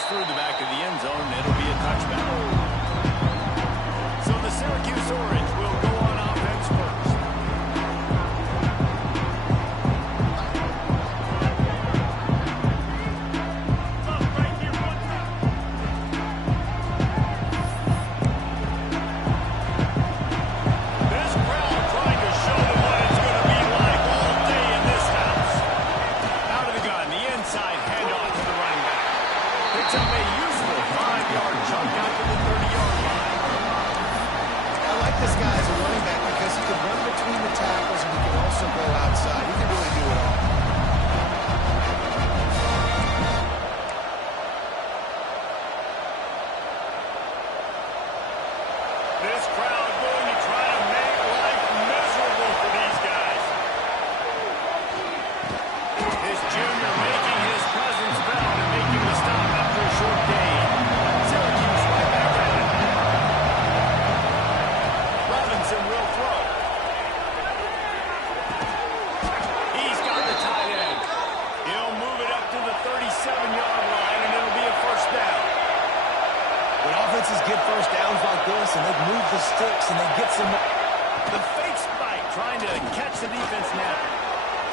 gets through the back of the end zone, it'll be a touchback. So the Syracuse Orange will go on offense first. This crowd going to try to make life miserable for these guys. This junior making his presence felt and making the stop after a short gain. Syracuse right back at it. Robinson will throw. He's got the tight end. He'll move it up to the 37-yard line, and it'll be a first down. When offenses get first downs like this and they move the sticks and they get some... The fake spike trying to catch the defense now.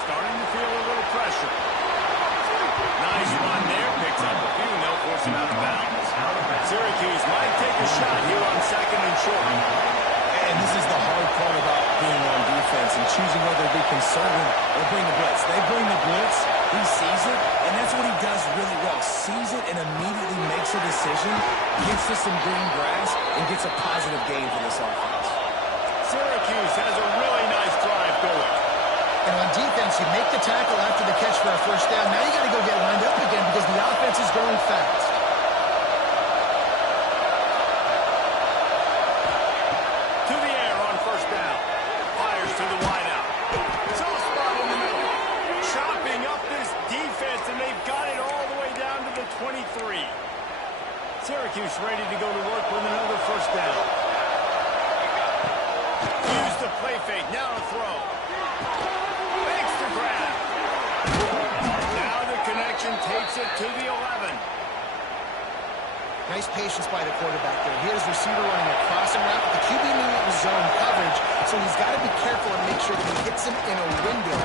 Starting to feel a little pressure. Nice run there. Picks up a few and they'll force him out of bounds. Syracuse might take a shot here on second and short. And this is the hard part about being on defense and choosing whether to be conservative or bring the blitz. They bring the blitz, he sees it, and that's what he does really well. Sees it and immediately makes a decision, gets to some green grass, and gets a positive gain for this offense. Syracuse has a really nice drive going. And on defense, you make the tackle after the catch for a first down. Now you got to go get lined up again because the offense is going fast. To the air on first down. Fires to the wideout. Soft spot in the middle. Chopping up this defense, and they've got it all the way down to the 23. Syracuse ready to go to work with another first down. Use the play fake. Now to throw. Fakes to grab. Now the connection takes it to the 11. Nice patience by the quarterback there. He has receiver running a crossing route. The QB knew it was zone coverage, so he's got to be careful and make sure that he hits him in a window.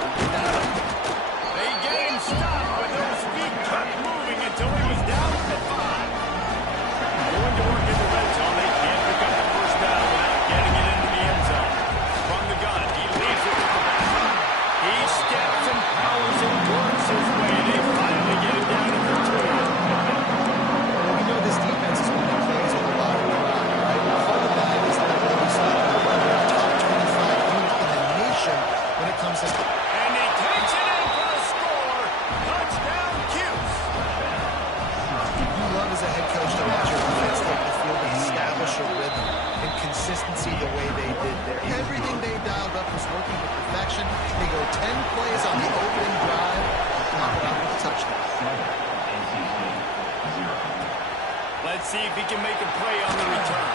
They get him stopped, but those feet kept moving until he was down at the 5. Going to work in the red zone. They can't pick up the first down without getting it into the end zone. From the gun, he leaves it with the back. He steps and powers and works his way. They finally get him down at the 2. We know this defense is one that plays with a lot of pride, right? Part of that is that we saw a top 25 unit in the nation when it comes to... And he takes it in for the score. Touchdown, Cuse. You love as a head coach to watch your defense take the field and establish a rhythm and consistency the way they did there. Everything they dialed up was working with perfection. They go 10 plays on the opening drive and pop it out with a touchdown. Let's see if he can make a play on the return.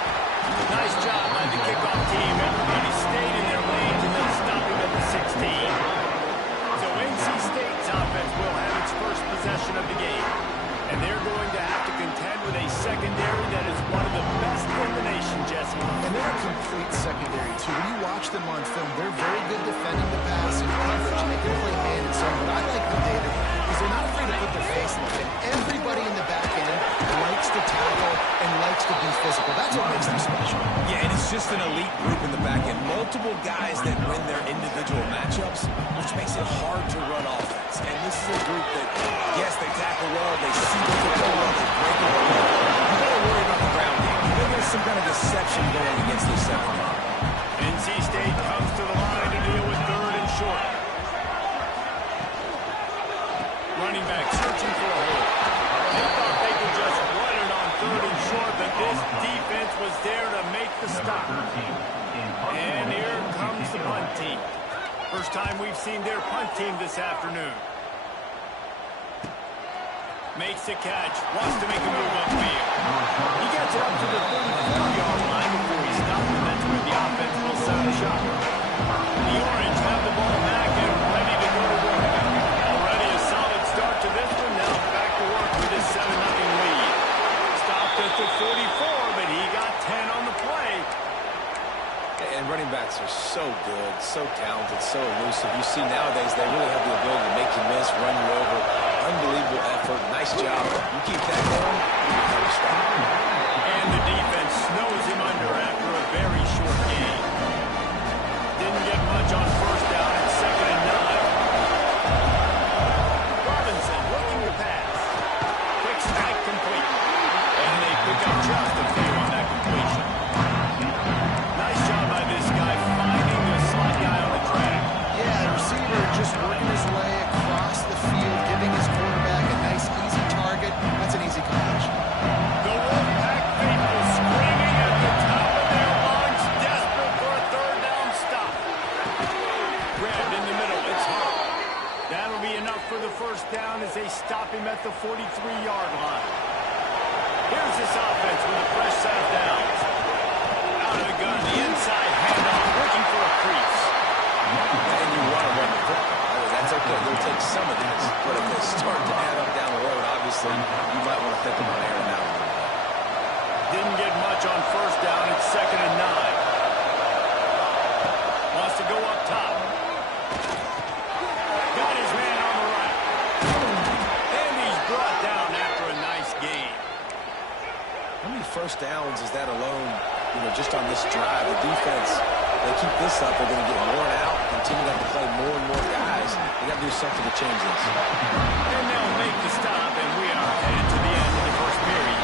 Nice job by the kickoff team. Everybody stayed in their lanes and then stopped him at the 16. So NC State's offense will have its first possession of the game. And they're going to have to contend with a secondary that is one of the best in the nation, Jesse. And they're a complete secondary, too. When you watch them on film, they're very good defending the pass and coverage, and they can play man and zone. But I like them, David, because they're not afraid to put their face in it. Everybody in the back end likes to tackle and likes to be physical. That's what makes them special. Yeah, and it's just an elite group in the back end. Multiple guys that win their individual matchups, which makes it hard to run offense. And this is a group that, yes, they tackle well, they see the football well, they break it well. You got to worry about the ground game. You know there's some kind of deception going against this secondary. NC State comes to the line to deal with third and short. Running back searching for a hole. They thought they could just run it on third and short, but this defense was there to make the stop. And here comes the punt team. First time we've seen their punt team this afternoon. Makes the catch, wants to make a move upfield. He gets it up to the 34-yard line before he stops, and that's where the offense will set a shot. The Orange have the ball back and ready to go to work. Already a solid start to this one. Now back to work with this 7-0 lead. running backs are so good, so talented, so elusive. You see nowadays they really have the ability to make you miss, run you over. Unbelievable effort. Nice job. You keep that going, you can never stop. And the defense snows him under after a very short game. Didn't get much on first down at 2nd and 9. Robinson looking to pass. Quick strike complete. And they pick up just a few on that completion. Nice job by this guy finding the slot guy on the track. Yeah, the receiver just working his way across the field, giving his quarterback a nice, easy target. That's an easy completion. The Wolfpack faithful screaming at the top of their lungs, desperate for a third down stop. Grabbed in the middle, it's Hart. That'll be enough for the first down as they stop him at the 43-yard line. Here's this offense with a fresh set of downs. Out of the gun, the inside handoff, looking for a crease. And you want to run the football. I mean, that's okay. They'll take some of this. But if they start to add up down the road, obviously, you might want to think about airing out a little bit. Didn't get much on first down. It's 2nd and 9. Wants to go up top. Got his man on the right. And he's brought down after a nice game. How many first downs is that alone, just on this drive? The defense, they keep this up, they're going to get worn out, continue to have to play more and more guys. They got to do something to change this. And they'll make the stop, and we are headed to the end of the first period.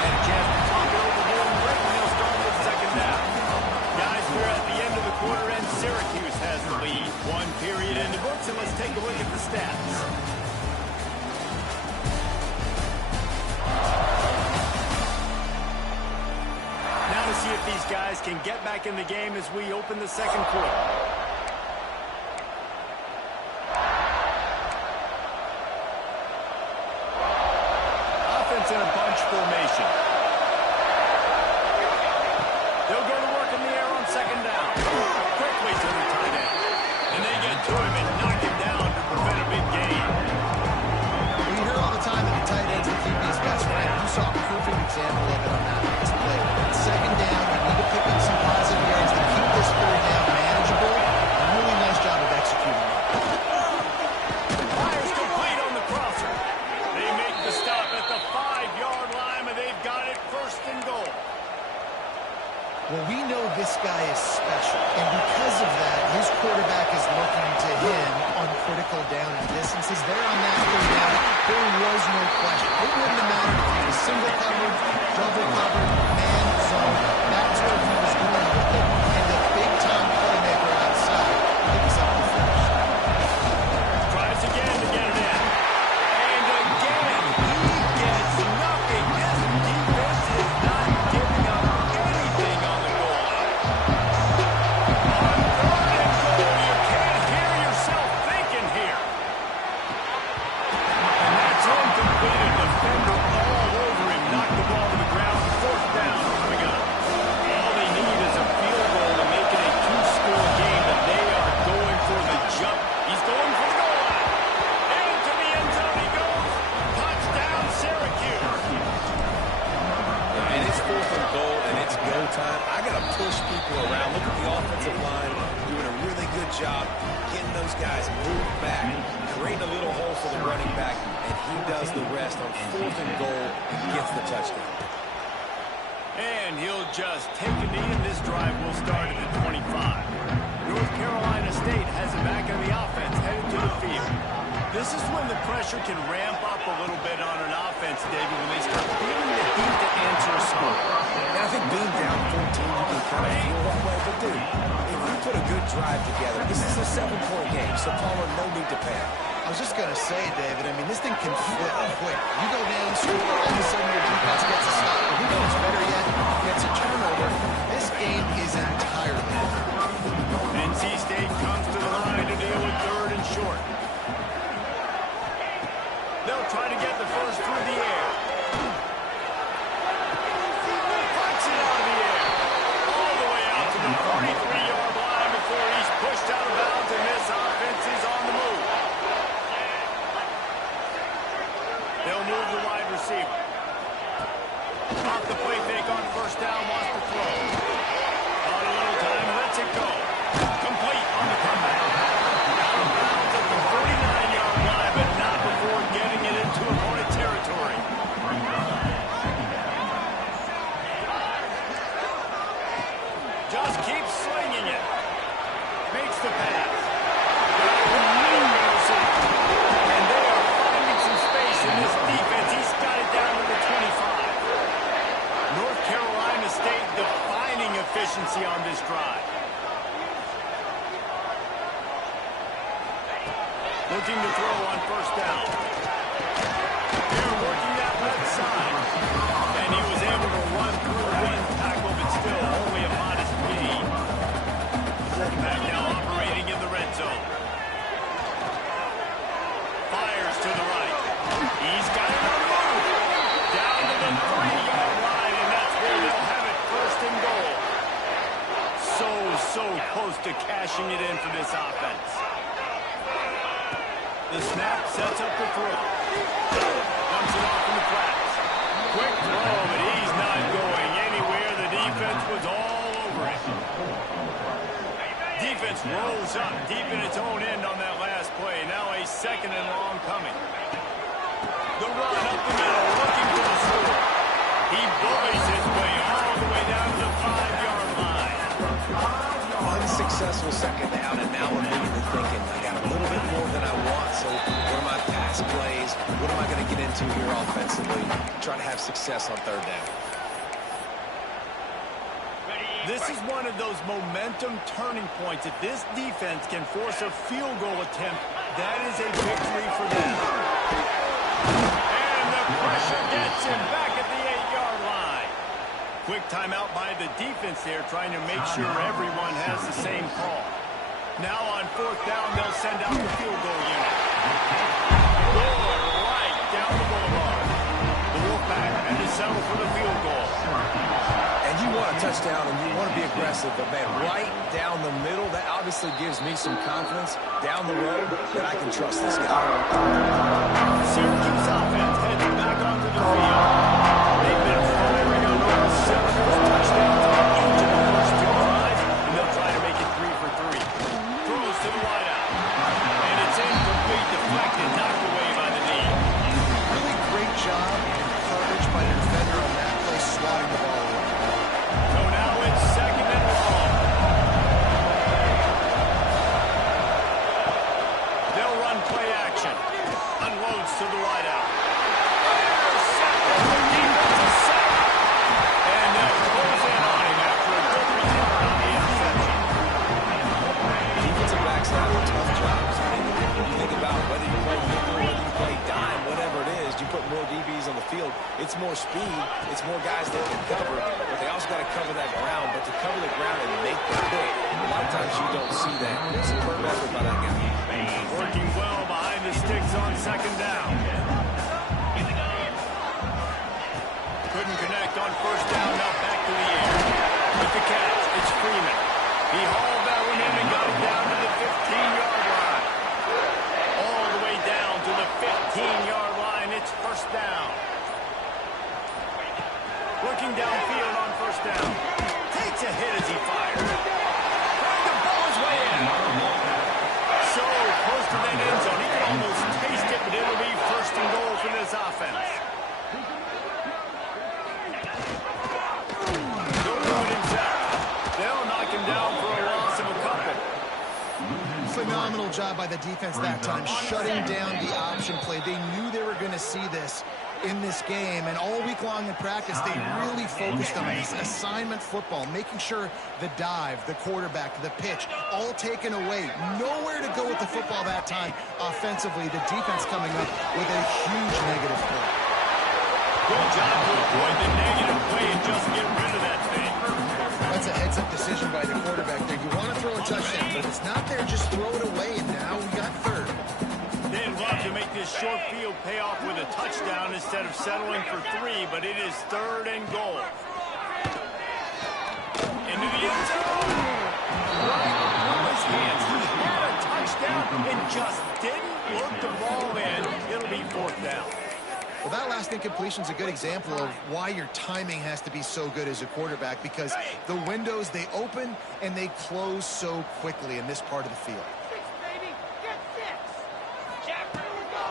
And a chance to talk it over here and break, and they'll start with 2nd down. Guys, we're at the end of the quarter, and Syracuse has the lead. One period in the books, and let's take a look at the stats. Now to see if these guys can get back in the game as we open the second quarter. Offense in a bunch formation. They'll go to work in the air on 2nd down. Quickly to the tight end. And they get to him and knock him down to prevent a big gain. Well, you hear all the time that the tight end's the QB's best friend. You saw a perfect example of it on that last play. 2nd down, you need to pick up some positive yards to keep this 3rd down manageable. A really nice job of executing it. Fires complete on the crosser. They make the stop at the 5-yard line, and they've got it 1st and goal. Well, we know this guy is special, and because of that, his quarterback is looking to him on critical down and distances. There on that 3rd down, there was no question. It wouldn't have mattered if he was single covered, double covered, man zone. That's where he was going with it, and the big-time playmaker outside picks up the finish. Tries again to get it in. And again, he gets nothing. This defense is not giving up anything on the goal line. On 3rd and goal, you can't hear yourself thinking here. And that's incomplete. A defender all over him. Knocked the ball to the ground. 4th down coming up. All they need is a field goal to make it a 2-score game, but they are going for the jump. He's going for the goal line. Into the end zone he goes. Touchdown, Syracuse. And it's 4th and goal, and it's go time. I got to push people around. Look at the offensive line doing a really good job getting those guys moved back, creating a little hole for the running back, and he does the rest on 4th and goal and gets the touchdown. And he'll just take a knee, and this drive will start at the 25. North Carolina State has it back in the offense, headed to the field. This is when the pressure can ramp up a little bit on an offense, David, when they start feeling the heat to answer a score. And I think being down 14, you can kind of feel that way. But, dude, if you put a good drive together, this is a 7-point game, so Palmer, no need to panic. I was just going to say, David, I mean, this thing can flip quick. You go down, score, all of a sudden your defense gets a stop. Or who knows, better yet, gets a turnover. This game is entirely different. NC State comes to the line to deal with 3rd and short. They'll try to get the first through the air. Punts it out of the air. All the way out to the 43-yard line before he's pushed out of bounds, and this offense is on the move. They'll move the wide receiver. Off the play fake on 1st down, wants to throw. On a little time it go. Complete on the comeback. Out of bounds at the 49-yard line, but not before getting it into opponent territory. Just keeps slinging it. Makes the pass. And they are finding some space in this defense. He's got it down to the 25. North Carolina State defining efficiency on this drive. Looking to throw on first down. They're working that left side. And he was able to run through one tackle, but still only a modest gain. Back now operating in the red zone. Fires to the right. He's got it on the move. Down to the 3-yard line, and that's where they'll have it first and goal. So close to cashing it in for this offense. The snap sets up the throw. Dumps it off in the flats. Quick throw, but he's not going anywhere. The defense was all over it. Defense rolls up deep in its own end on that last play. Now a second and long coming. The run up the middle, looking for the score. He bullies his way all the way down to the 5-yard line. Unsuccessful second down, and now immediately thinking, I got a little bit more than I want, so what are my pass plays? What am I going to get into here offensively? Try to have success on third down. This is one of those momentum turning points. If this defense can force a field goal attempt, that is a victory for them. And the pressure gets him back at the 8-yard line. Quick timeout by the defense there, trying to make sure everyone has the same call. Now on fourth down, they'll send out the field goal unit. Good right down the boulevard. The Wolfpack had to settle for the field goal. And you want a touchdown and you want to be aggressive, but man, right down the middle, that obviously gives me some confidence down the road that I can trust this guy. Syracuse offense heads back onto the field. They've been firing on all 7 of those touchdowns on each of the first 2 drives, and they'll try to make it 3 for 3. Throws to the wideout. And it's incomplete, deflected, knocked away by the knee. Really great job and coverage by the defender on that play, swatting the ball away. So now it's second and long. They'll run play action. Unloads to the wideout. The defense is set. And they'll close in on him after a good return on the interception. Defensive backs have tough jobs. I mean, when you think about whether you play nickel, whether you play dime, whatever it is, you put more DBs on the field. It's more speed. It's more guys that can cover, but they also got to cover that ground. But to cover the ground and make the pick, a lot of times you don't see that. Superb effort by that guy. Working well behind the sticks on second down. Couldn't connect on first down, now back to the air. With the catch, it's Freeman. He hauled that one in and got it down to the 15-yard line. All the way down to the 15-yard line, it's first down. Looking downfield on first down. Takes a hit as he fires. Trying to ball his way in. So close to that end zone. He can almost taste it, but it'll be first and goal for this offense. He'll do it himself. They'll knock him down for a loss of a couple. Phenomenal job by the defense that time, shutting down the option play. They knew they were going to see this in this game, and all week long in practice, they really focused on this assignment football, making sure the dive, the quarterback, the pitch, all taken away. Nowhere to go with the football that time offensively. The defense coming up with a huge negative play. Good job to avoid the negative play and just get rid of that thing. That's a heads-up decision by the quarterback there. You want to throw a touchdown, but if it's not there, just throw it away, and now we got third. They'd love to make this short field pay off with a touchdown instead of settling for 3, but it is third and goal. Into the end zone. Right on his hands. He had a touchdown and just didn't work the ball in. It'll be fourth down. Well, that last incompletion is a good example of why your timing has to be so good as a quarterback, because the windows, they open and they close so quickly in this part of the field.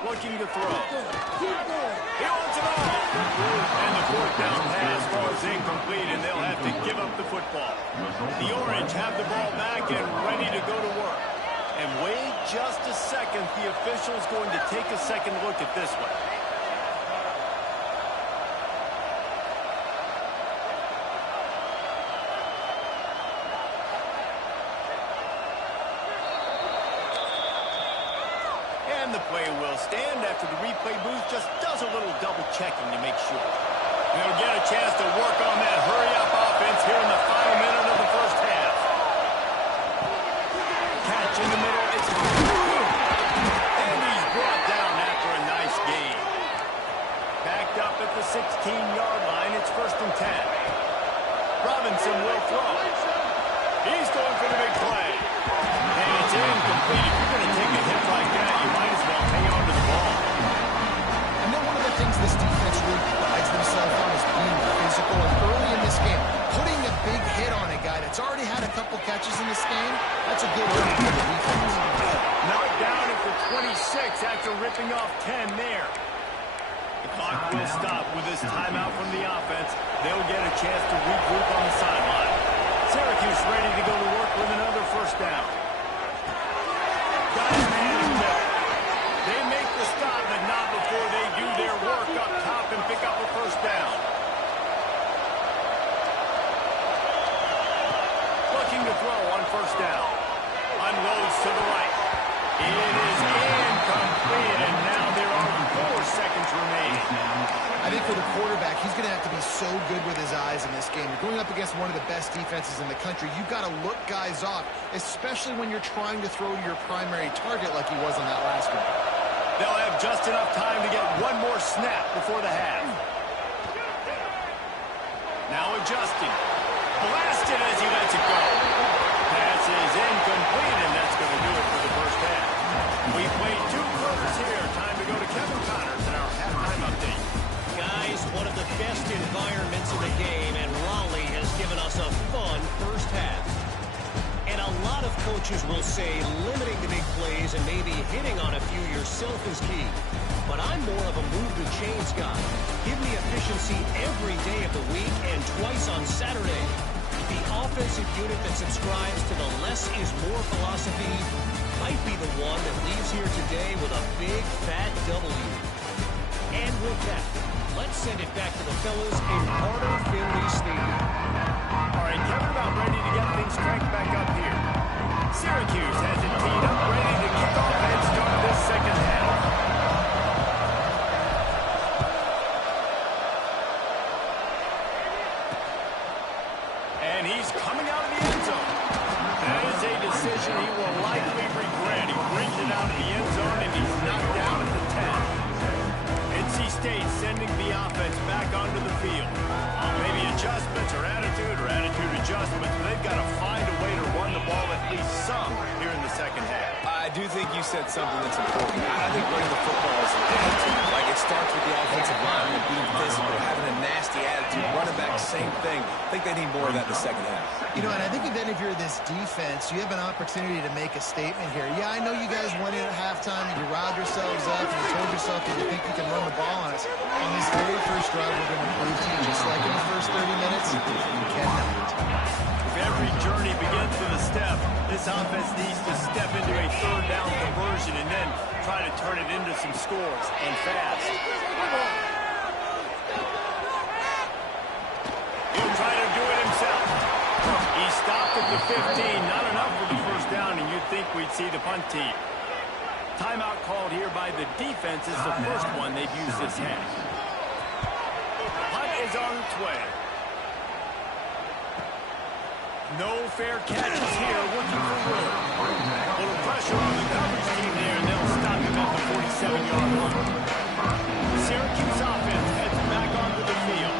Looking to throw. He wants it all. And the fourth down pass falls incomplete, and they'll have to give up the football. The Orange have the ball back and ready to go to work. And wait just a second. The official's going to take a second look at this one. And the play will stand after the replay booth just does a little double checking to make sure. They'll get a chance to work on that hurry-up offense here in the final minute of the first half. Catch in the middle. It's and he's brought down after a nice gain. Backed up at the 16-yard line. It's 1st and 10. Robinson will throw. He's going for the big play. And it's incomplete. If you're going to take a hit like that, you might as well hang on to the ball. And then one of the things this defense really prides themselves on is being physical. And early in this game, putting a big hit on a guy that's already had a couple catches in this game, that's a good win for the defense. Knocked down at the 26 after ripping off 10 there. The clock will stop with this timeout from the offense. They'll get a chance to regroup on the sideline. Syracuse ready to go to work with another first down. Got his man in the middle. They make the stop, but not before they do their work up top and pick up a first down. Looking to throw on first down. Unloads to the right. It is incomplete, and now there are 4 seconds remaining. I think for the quarterback, he's going to have to be so good with his eyes in this game. You're going up against one of the best defenses in the country. You've got to look guys off, especially when you're trying to throw to your primary target like he was on that last one. They'll have just enough time to get one more snap before the half. Now adjusting. Blasted as he lets it go. Pass is incomplete, and that's going to do it for the first half. We played 2 quarters here. Time to go to Kevin Connors in our halftime update. Guys, one of the best environments in the game, and Raleigh has given us a fun first half. And a lot of coaches will say limiting the big plays and maybe hitting on a few yourself is key. But I'm more of a move the chains guy. Give me efficiency every day of the week and twice on Saturday. The offensive unit that subscribes to the less is more philosophy might be the one that leaves here today with a big fat W. And with that, let's send it back to the fellas in Carter Finley Stadium. All right, Kevin, about ready to get things cranked back up here. Syracuse has it teed up, ready to kick off and start this second half. And he's coming out of the end zone. That is a decision he will likely regret. He brings it out of the end zone, and he's knocked down at the 10. NC State sending the offense back onto the field. Maybe adjustments or attitude adjustments, but they've got to find a way to run the ball at least some here in the second half. I do think you said something that's important. I think running the football is an attitude. Like, it starts with the offensive line and being physical, having a nasty attitude. Running back, same thing. I think they need more of that in the second half. You know, and I think then if you're this defense, you have an opportunity to make a statement here. Yeah, I know you guys went in at halftime and you riled yourselves up and you told yourself that you think you can run the ball on us. On this very first drive, we're going to prove to you, just like in the first 30 minutes, you cannot. If every journey begins with a step, this offense needs to step into a third down conversion and then try to turn it into some scores, and fast. He'll try to do it himself. He stopped at the 15, not enough for the first down, and you'd think we'd see the punt team. Timeout called here by the defense is the first one they've used this half. Punt is on its way. No fair catches here, looking for room. A little pressure on the coverage team there, and they'll stop him at the 47-yard line. Syracuse offense heads back onto the field.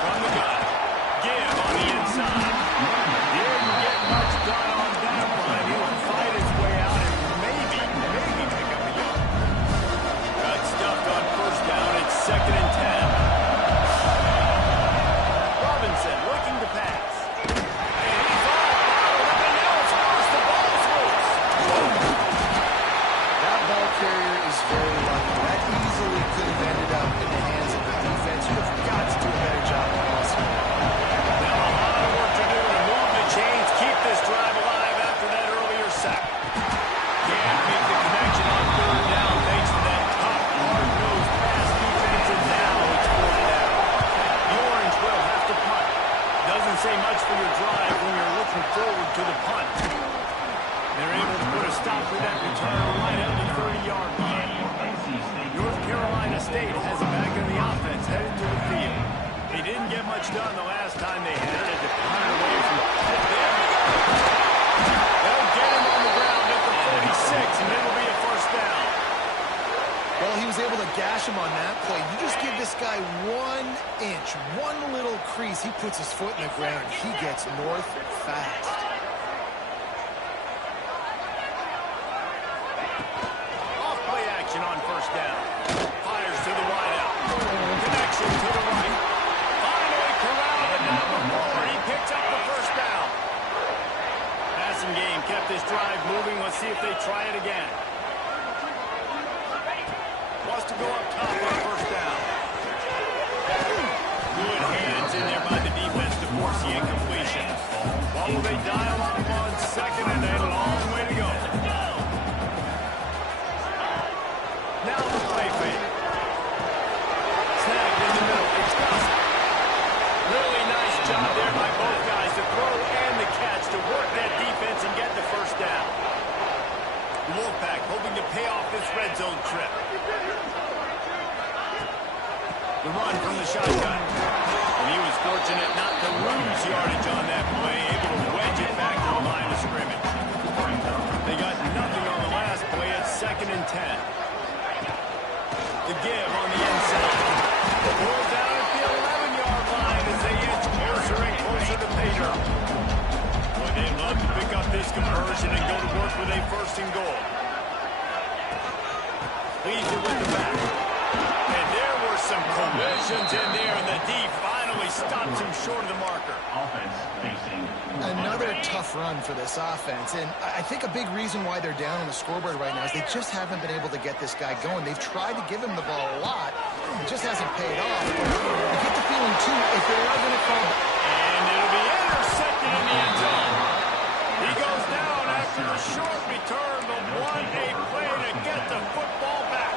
From the gun, Give on the inside. Didn't get much done on that run. He'll able to gash him on that play. You just give this guy 1 inch, one little crease. He puts his foot in the ground. He gets north fast. Off-play action on first down. Fires to the wideout. Connection to the right. Finally corralled him down the floor. He picks up the first down. Passing game kept this drive moving. Let's see if they try it again. Wants to go up top on first down. Good hands in there by the defense to force the incompletion. What will they dial up on second and a long way to go? Now the play fake. Snapped in the middle. It's Gus. Really nice job there by both guys, the throw and the catch, to work that defense and get the first down. The Wolfpack hoping to pay off this red zone trip. The run from the shotgun. And he was fortunate not to lose yardage on that play, able to wedge it back to the line of scrimmage. They got nothing on the last play at 2nd and 10. The give on the inside. Pulls down at the 11-yard line as they inch closer and closer to pay dirt. Boy, they'd love to pick up this conversion and go to work with a 1st and goal. Leads it with the back. And there were some collisions in there, and the D finally stops him short of the marker. Another tough run for this offense, and I think a big reason why they're down on the scoreboard right now is they just haven't been able to get this guy going. They've tried to give him the ball a lot. It just hasn't paid off. You get the feeling, too, if they are going to call... And it'll be intercepted in the end zone. He goes down after a short return, but what a play to get the football back.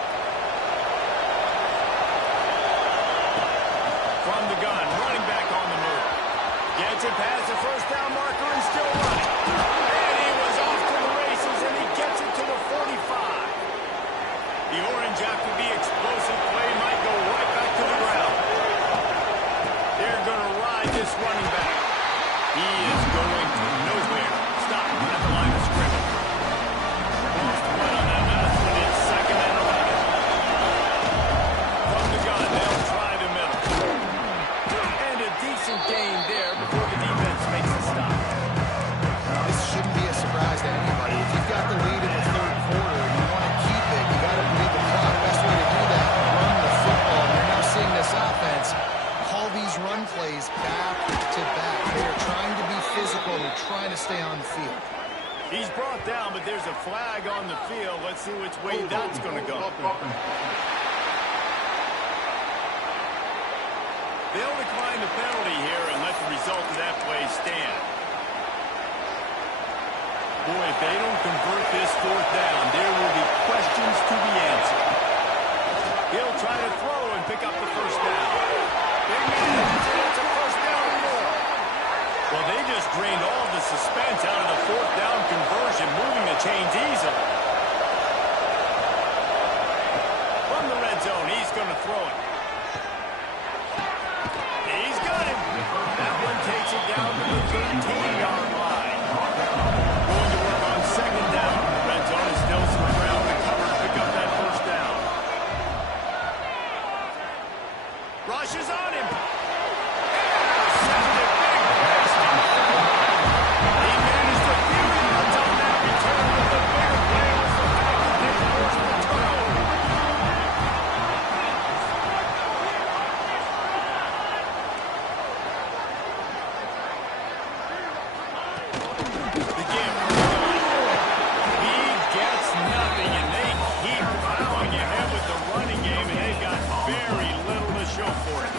From the gun, running back on the move. Gets it past the first down marker and still running. And he was off to the races, and he gets it to the 45. The orange, after the explosive play, might go right back to the ground. They're going to ride this running back. He is going nowhere. Stop at the line of scrimmage. Lost one on that last one. It's 2nd and 11. From the gun, they'll try the middle. And a decent gain there before the defense makes a stop. This shouldn't be a surprise to anybody. If you've got the lead in the 3rd quarter and you want to keep it, you got to bleed the clock. Best way to do that, run the football. You're now seeing this offense call these run plays back to back. They are trying to be physical. They're trying to stay on the field. He's brought down, but there's a flag on the field. Let's see which way that's going to go. They'll decline the penalty here and let the result of that play stand. Boy, if they don't convert this 4th down, there will be questions to be answered. He'll try to throw and pick up the first down. Big man, it's a first down and more. Well, they just drained all the suspense out of the 4th down conversion, moving the chains easily. From the red zone, he's going to throw it. He's got him. That one takes it down to the 13-yard line. Going to work on 2nd down. The red zone is still some ground to cover to pick up that first down. Rushes on him. Intercepted. Big pass. He managed a few yards on that return, but the bigger play was the fact that they forced the turnover. The give from the gun. He gets nothing, and they keep plowing ahead with the running game, and they've got very little to show for it.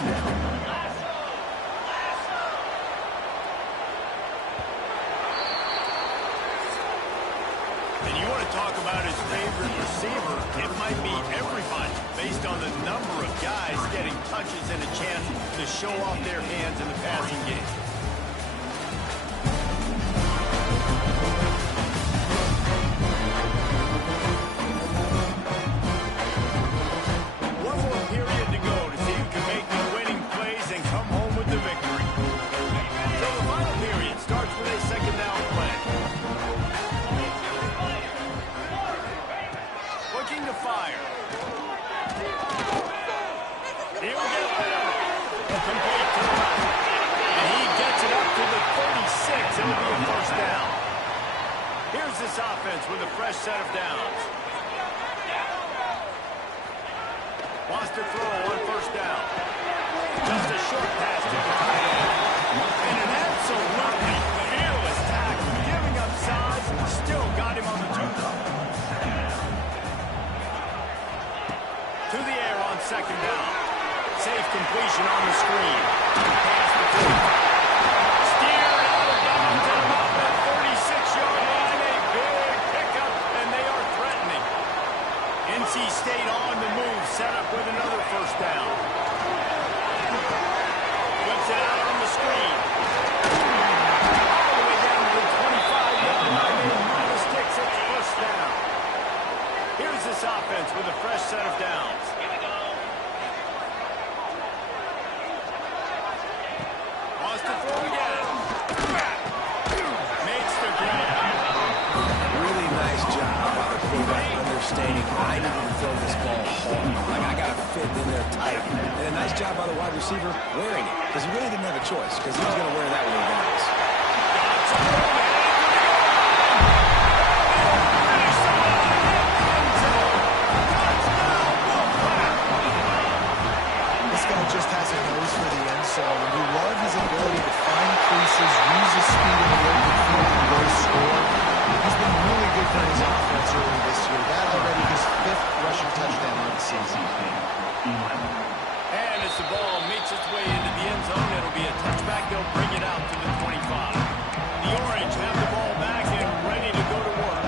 And you want to talk about his favorite receiver, it might be everybody, based on the number of guys getting touches and a chance to show off their hands in the passing game. One more period to go to see who can make the winning plays and come home with the victory. So the final period starts with a 2nd down play. Looking to fire. He'll get there. Complete to the left. And he gets it up to the 36. It'll be a first down. Here's this offense with a fresh set of downs. Wants to throw on first down. Just a short pass to the tight end. And an absolutely fearless tackle. Giving up size, still got him on the two. To the air on second down. Safe completion on the screen. Pass to 45. Steered out of bounds at about that 46-yard line. A big pickup, and they are threatening. NC State on the move, set up with another first down. Flips it out on the screen. All the way down to the 25-yard line. They move the sticks. It's first down. Here's this offense with a fresh set of downs. Wants to throw again. Makes the grab. Really nice job by the quarterback understanding I need to throw this ball hard. Like, I got to fit in there tight. And a nice job by the wide receiver wearing it, because he really didn't have a choice, because he was going to wear that when he got This guy just has a nose for the end zone. You love his ability to find creases, use his speed in the open field, and go score. He's been really good for his offense early this year. That already his 5th rushing touchdown on the season. And as the ball makes its way into the end zone, it'll be a touchback. They'll bring it out to the 25. The Orange have the ball back and ready to go to work.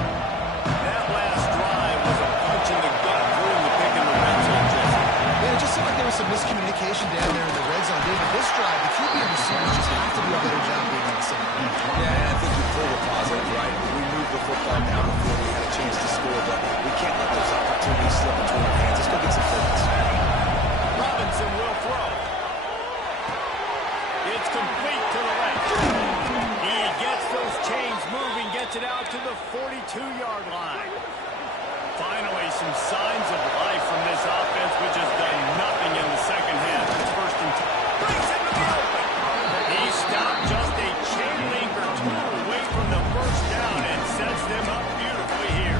That last drive was a punch in the gut during the pick in the red zone, Jesse. Yeah, it just seemed like there was some miscommunication down there in the red zone. David, this drive, the QB and receivers just have to do a better job being on the same page. Yeah, and I think you pulled a positive, right? We moved the football down the field. We had a chance to score, but we can't let those opportunities slip between our hands. Let's go get some points. Robinson will throw. It's complete to the left. He gets those chains moving, gets it out to the 42-yard line. Finally, some signs of life from this offense, which has done nothing in the second half. It's first and 10. Brings it to the open. He stopped just a chain link or two away from the first down and sets them up beautifully here.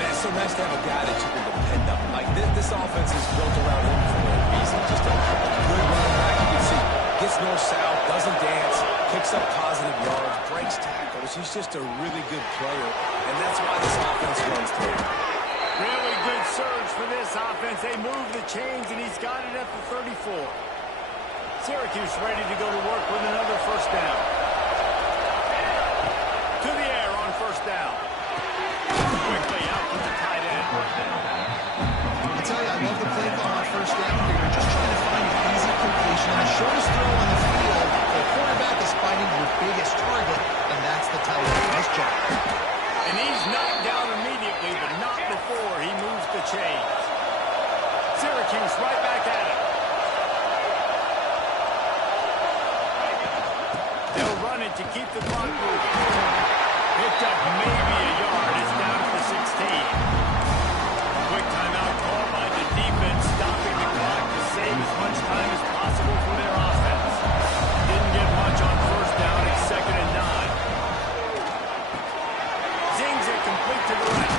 Man, it's so nice to have a guy that you can depend on. Like, this offense is built around him for a reason. Just a good running back. You can see, gets north-south, doesn't dance, picks up positive yards, breaks tackles. He's just a really good player, and that's why this offense runs through. Really good surge for this offense. They move the chains, and he's got it at the 34. Syracuse ready to go to work with another first down. To the air on first down. Quickly out to the tight end. I tell you, I love the play call on first down here. You're just trying to find an easy completion. And the shortest throw on the field, the quarterback is finding your biggest target, and that's the tight end. Nice job. And he's knocked down immediately, but not before he moves the chains. Syracuse right back at it. They'll run it to keep the clock moving. Picked up maybe a yard. It's down to the 16. Quick timeout called by the defense, stopping the clock to save as much time as possible for their offense. Didn't get much on first down. It's 2nd and 9. Zings it complete to the right.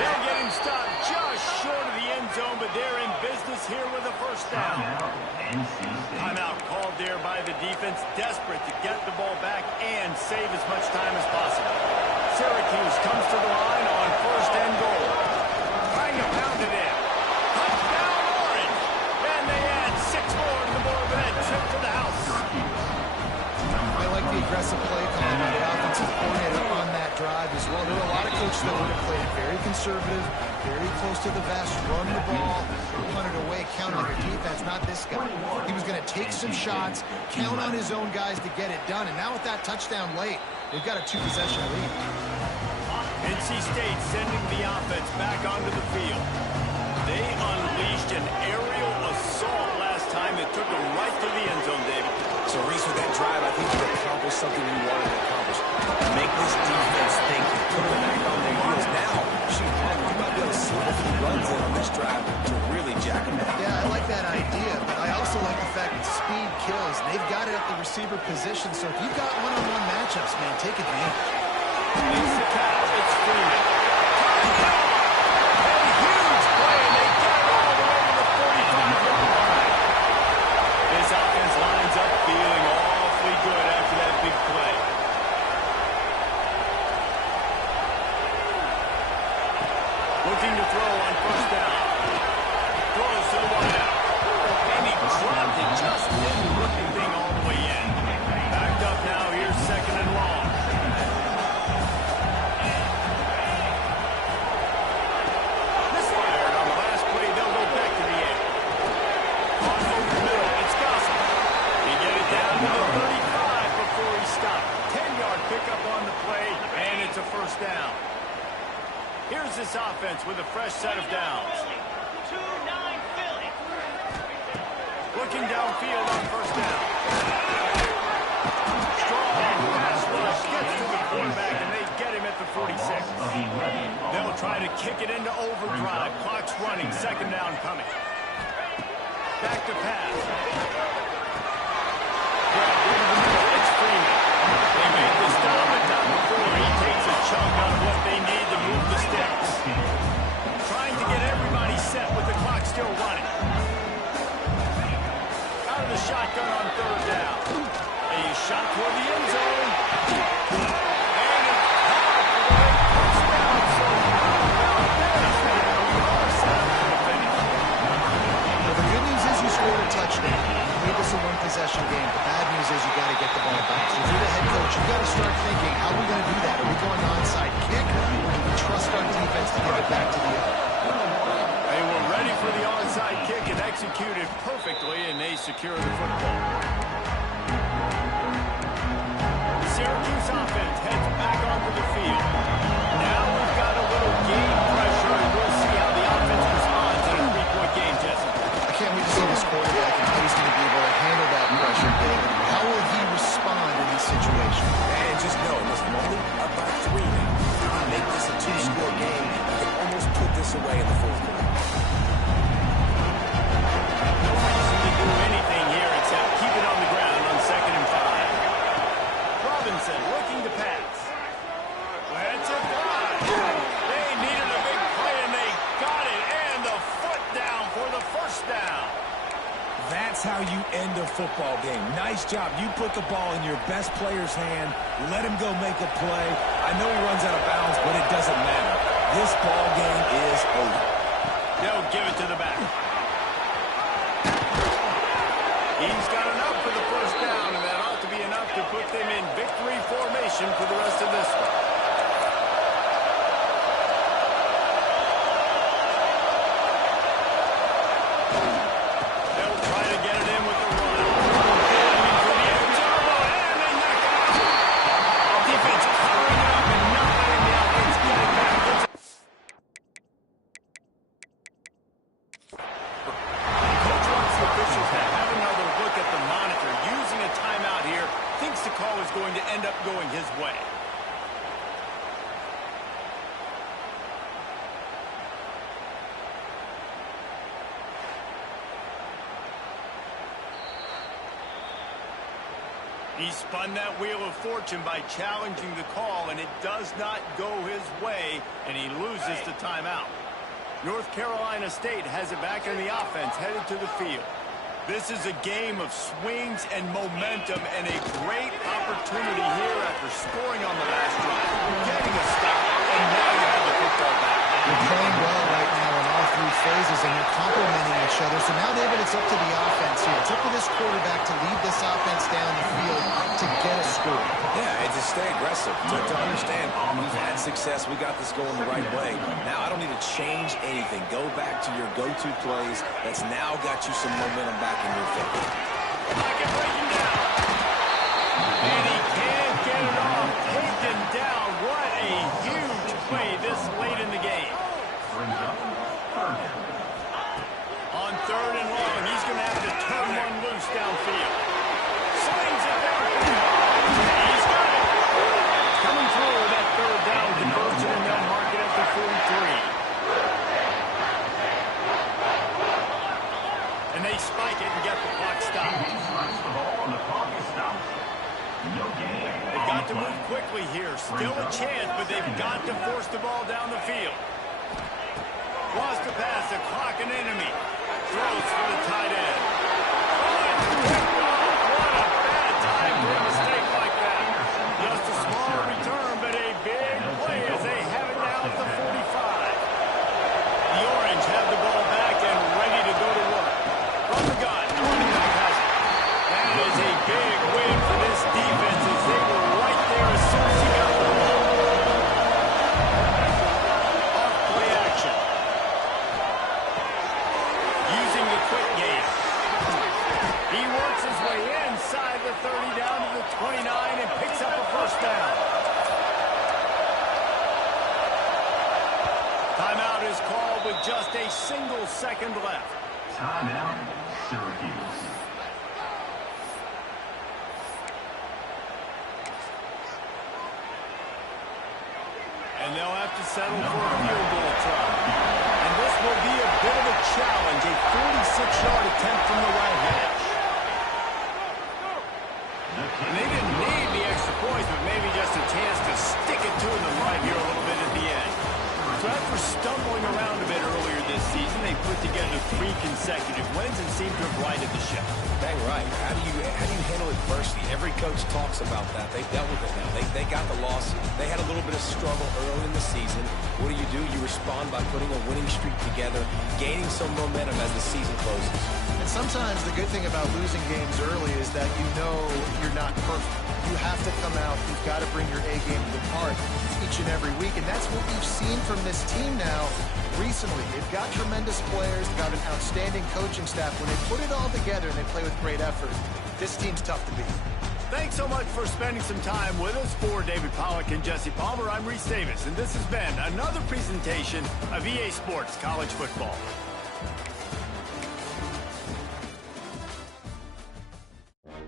They'll get him stopped just short of the end zone, but they're in business here with a first down. Timeout called there by the defense, desperate to get the ball back and save as much time as possible. Syracuse comes to the line on first and goal. Trying to pound it in. Touchdown Orange. And they add 6 more to the board with that trip to the house. I like the aggressive play call by the offensive coordinator on that drive as well. There were a lot of coaches that would have played very conservative, very close to the vest, run the ball, punt it away, count on your defense, not this guy. He was going to take some shots, count on his own guys to get it done, and now with that touchdown late, they've got a 2-possession lead. NC State sending the offense back onto the field. They unleashed an aerial assault last time that took them right to the end zone, David. So, Reese, with that drive, I think you accomplished something you wanted to accomplish. Make this defense think, put them back on their heels. Now, shoot, you might be able to slip a few runs in on this drive to really jack them up. Yeah, I like that idea, but I also like the fact that speed kills. They've got it at the receiver position, so if you've got one-on-one matchups, man, take advantage. Needs the catch. It's Freeman. A huge play, and they get it all the way to the 45-yard line. This offense lines up feeling awfully good after that big play. Looking to throw on first down. Throws to the wideout. And he dropped it, just didn't hook the thing all the way in. Backed up now, here's second and long. Misfired on the last play, they'll go back to the air. On over the middle, it's Gossett. He get it down to the 35 before he stopped. 10-yard pickup on the play, and it's a first down. Here's this offense with a fresh set of downs. Looking downfield on first down. Strong pass rush gets to the quarterback, and they get him at the 46. They'll try to kick it into overdrive. Clock's running. Second down coming. Back to pass. Grab into the middle. It's Freeman. They made the stop, but not before he takes a chunk out of what they need to move the sticks. Trying to get everybody set with the clock still running. Out of the shotgun on third down. A shot toward the end zone. And it's caught for the late touchdown. So about this, we are set up for the finish. Well, the good news is you scored a touchdown. You made this a one-possession game. The bad news is you got to get the ball back. So if you're the head coach, you got to start thinking, how are we going to do that? Are we going onside kick, or do we trust our defense to give it back to the other? They were ready for the onside kick and executed perfectly, and they secure the football. Syracuse offense heads back onto the field. Now we've got a little game pressure, and we'll see how the offense responds in a three-point game, Jesse. I can't wait to see this quarterback and how he's going to be able to handle that pressure, David. How will he respond in these situations? And just know, listen, only up by 3 now. If you make this a 2-score game, you can almost put this away in the fourth quarter. No reason to do anything here except keep it on the ground on 2nd and 5. Robinson looking to pass. Let's it fly. They needed a big play, and they got it. And the foot down for the first down. That's how you end a football game. Nice job. You put the ball in your best player's hand. Let him go make a play. I know he runs out of bounds, but it doesn't matter. This ball game is over. They'll give it to the back. He's got enough for the first down, and that ought to be enough to put them in victory formation for the rest of this one. They'll try to get it in with the run. Aiming for the end zone, and they knock it out. Defense covering it up and not letting the offense get it back. Coach wants the officials to have another look at the monitor. Using a timeout here, thinks the call is going to end up going his way. He spun that wheel of fortune by challenging the call, and it does not go his way, and he loses the timeout. North Carolina State has it back in the offense, headed to the field. This is a game of swings and momentum, and a great opportunity here after scoring on the last drive, getting a stop, and now you have the football back. You're playing well right now in all 3 phases, and you're complementing each other. So now, David, it's up to the offense here. It's up to this quarterback to lead this offense down the field to get a score. Yeah, and to stay aggressive, to understand we've had success, we got this going the right way. Now I don't need to change anything. Go back to your go-to plays. That's now got you some momentum back in your favor. Pocket breaking down. And he can't get it off. Taken down. What a huge play this late in the game. On 3rd and long, he's going to have to turn one loose downfield. Slings it downfield. He's got it. Coming through that 3rd down conversion, and they'll mark it at the 43. chance, but they've got to force the ball down the field. Wants to pass the clock an enemy. Throws for the tight end. What a bad time for a mistake like that. Just a small return, but a big play as they have it now at the 45. The Orange have the ball back and ready to go to work. From the gun, running back has it. That is a big win for this defense as they were right there as soon as he got the ball. Off play action. Using the quick game. He works his way inside the 30 down to the 29 and picks up a first down. Timeout is called with just a single second left. Timeout, Syracuse. And they'll have to settle for a field goal try. And this will be a bit of a challenge, a 46-yard attempt from the right hash. And they didn't need the extra points, but maybe just a chance to stick it to them right here a little bit at the end. So after stumbling around a bit earlier this season, they put together 3 consecutive wins and seem to have righted the ship. Dang right. How do you handle adversity? Every coach talks about that. They dealt with it now. They got the loss. They had a little bit of struggle early in the season. What do? You respond by putting a winning streak together, gaining some momentum as the season closes. And sometimes the good thing about losing games early is that you know you're not perfect. You have to come out. You've got to bring your A game to the part each and every week. And that's what we've seen from this team now recently. They've got tremendous players. They've got an outstanding coaching staff. When they put it all together and they play with great effort, this team's tough to beat. Thanks so much for spending some time with us. For David Pollack and Jesse Palmer, I'm Reese Davis, and this has been another presentation of EA Sports College Football.